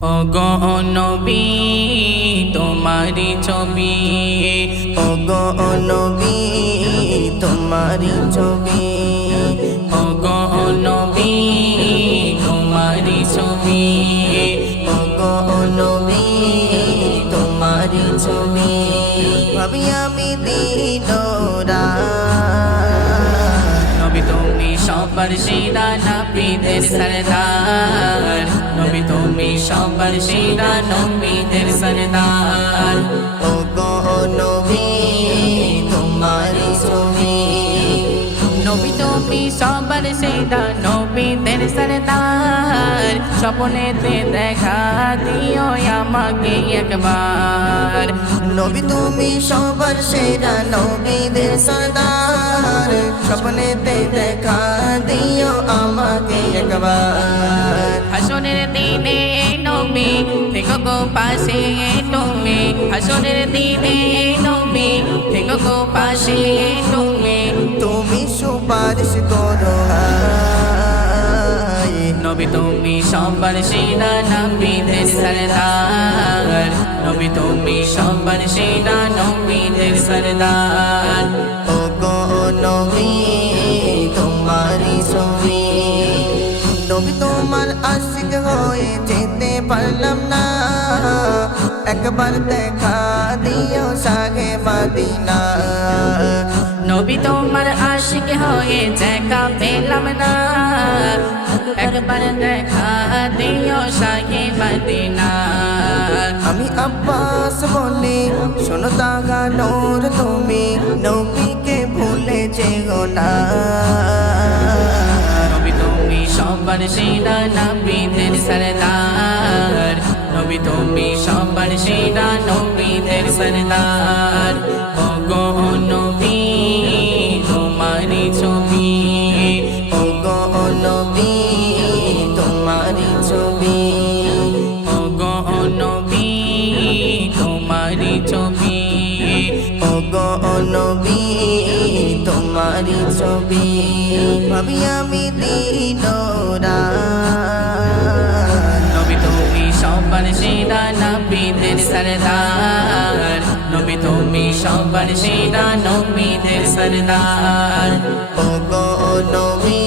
ওগো নবী তোমারি ছবি, ওগো নবী তোমারি ছবি, ওগো নবী তোমারি ছবি, ওগো নবী তোমারি ছবি। ভাবি আমি দিন নবী তুমি সবার সেরা নবীদের সরদার, নবী তুমি সবার সেরা নবীদের সরদার। ওগো নবী তোমারি ছবি, নবী তুমি সবার সেরা নবীদের সরদার, স্বপ্নেতে দেখা দিও আমাকে একবার। নবী তুমি সবার সেরা নবীদের সরদার, স্বপ্নেতে দেখা দিও আমাকে একবার। হাসনের দিনে নবী থেকো গো পাশে তুমি, হাসনের দিনে নবী থেকো গো পাশে তুমি। তুমি সুপারিশ করো হায়, নবী তুমি সবার সেরা নবীদের সরদার, নবী তুমি সবার সেরা নবীদের সরদার। ওগো নবী তোমারি ছবি, নবী তোমার আশিক হয়ে যেতে পারলাম না, একবার দেখা দিও শাহে মদিনা। নবী তোমার আশিক হয়ে দেখা পেলাম না, একবার দেখা দিও শাহে মদিনা। আমি আব্বাস বলি শোনো তাগা নূর, তুমি নবীকে ভুলে যেও না। নবী তুমি সবার সেরা নবীদের সরদার, নবী তুমি সবার সেরা নবীদের সরদার। ওগো নবী তোমারি ছবি, ওগো নবী তোমারি ছবি, ওগো নবী তোমারি ছবি, ওগো নবী তোমারি ছবি। ভাবি আমি দিন নবী তুমি সবার সেরা নবীদের সরদার, নবী তুমি সবার সেরা নবীদের সরদার। ওগো নবী